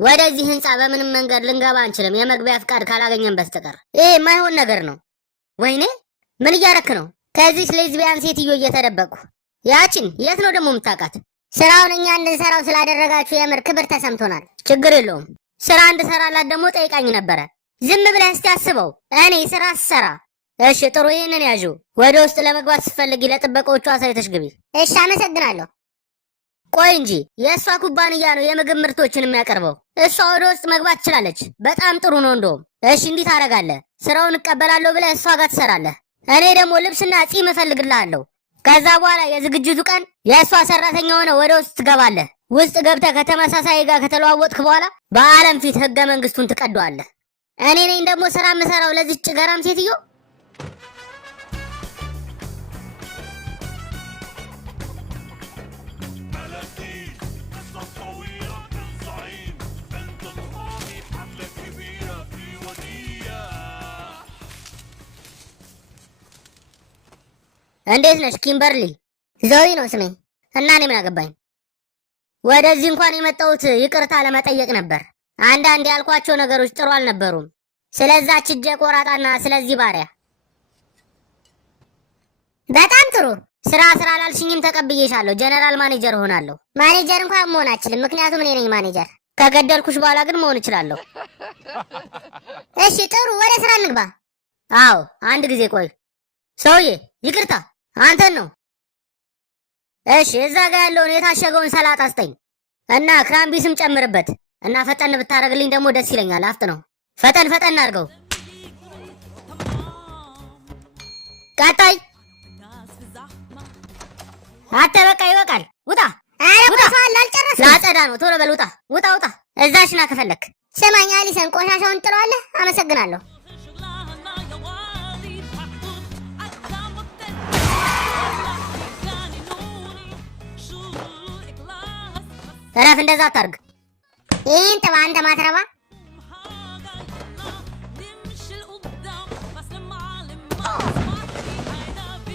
ወደዚህ ህንጻ በምንም መንገድ ልንገባ አንችልም የመግቢያ ፍቃድ ካላገኘን በስተቀር። ይሄ የማይሆን ነገር ነው። ወይኔ ምን እያረክ ነው? ከዚህ ሌዝቢያን ሴትዮ እየተደበቅኩ። ያችን የት ነው ደግሞ የምታውቃት? ስራውን እኛ እንድንሰራው ስላደረጋችሁ የምር ክብር ተሰምቶናል። ችግር የለውም። ስራ እንድሰራላት ደግሞ ጠይቃኝ ነበረ። ዝም ብለህ እስቲ አስበው፣ እኔ ስራ ስሰራ። እሺ ጥሩ፣ ይሄንን ያዡ። ወደ ውስጥ ለመግባት ስትፈልጊ ለጥበቆቹ አሳይተሽ ግቢ። እሺ አመሰግናለሁ። ቆይ እንጂ የእሷ ኩባንያ ነው የምግብ ምርቶችን የሚያቀርበው። እሷ ወደ ውስጥ መግባት ትችላለች። በጣም ጥሩ ነው እንደውም። እሺ እንዲህ ታደርጋለህ። ስራውን እቀበላለሁ ብለህ እሷ ጋር ትሰራለህ። እኔ ደግሞ ልብስና ጺም እፈልግልሃለሁ። ከዛ በኋላ የዝግጅቱ ቀን የእሷ ሰራተኛ ሆነ ወደ ውስጥ ትገባለህ። ውስጥ ገብተህ ከተመሳሳይ ጋር ከተለዋወጥክ በኋላ በዓለም ፊት ህገ መንግስቱን ትቀደዋለህ። እኔ ነኝ ደግሞ ስራ የምሰራው ለዚች ጭገራም ሴትዮ። እንዴት ነሽ ኪምበርሊ? ዞይ ነው ስሜ። እና እኔ ምን አገባኝ? ወደዚህ እንኳን የመጣሁት ይቅርታ ለመጠየቅ ነበር። አንዳንድ ያልኳቸው ነገሮች ጥሩ አልነበሩም። ስለዛች እጀ ቆራጣና ስለዚህ ባሪያ። በጣም ጥሩ። ስራ ላልሽኝም ተቀብዬሻለሁ። ጀነራል ማኔጀር ሆናለሁ። ማኔጀር እንኳን መሆን አልችልም፣ ምክንያቱም እኔ ነኝ ማኔጀር። ከገደልኩሽ በኋላ ግን መሆን እችላለሁ። እሺ ጥሩ፣ ወደ ስራ እንግባ። አዎ አንድ ጊዜ ቆይ። ሰውዬ ይቅርታ፣ አንተን ነው። እሺ እዛ ጋር ያለውን የታሸገውን ሰላጣ አስጠኝ እና ክራምቢስም ጨምርበት እና ፈጠን ብታረግልኝ ደግሞ ደስ ይለኛል። አፍጥ ነው። ፈጠን አድርገው። ቀጣይ አተ በቃ ይበቃል። ውጣ። ላጸዳ ነው። ቶሎ በል ውጣ። ውጣ። እዛሽ ና ከፈለክ። ስማኝ አሊሰን፣ ቆሻሻውን ጥለዋለህ? አመሰግናለሁ። ተረፍ፣ እንደዛ አታርግ። ይህን ጥባ አንተ ማትረባ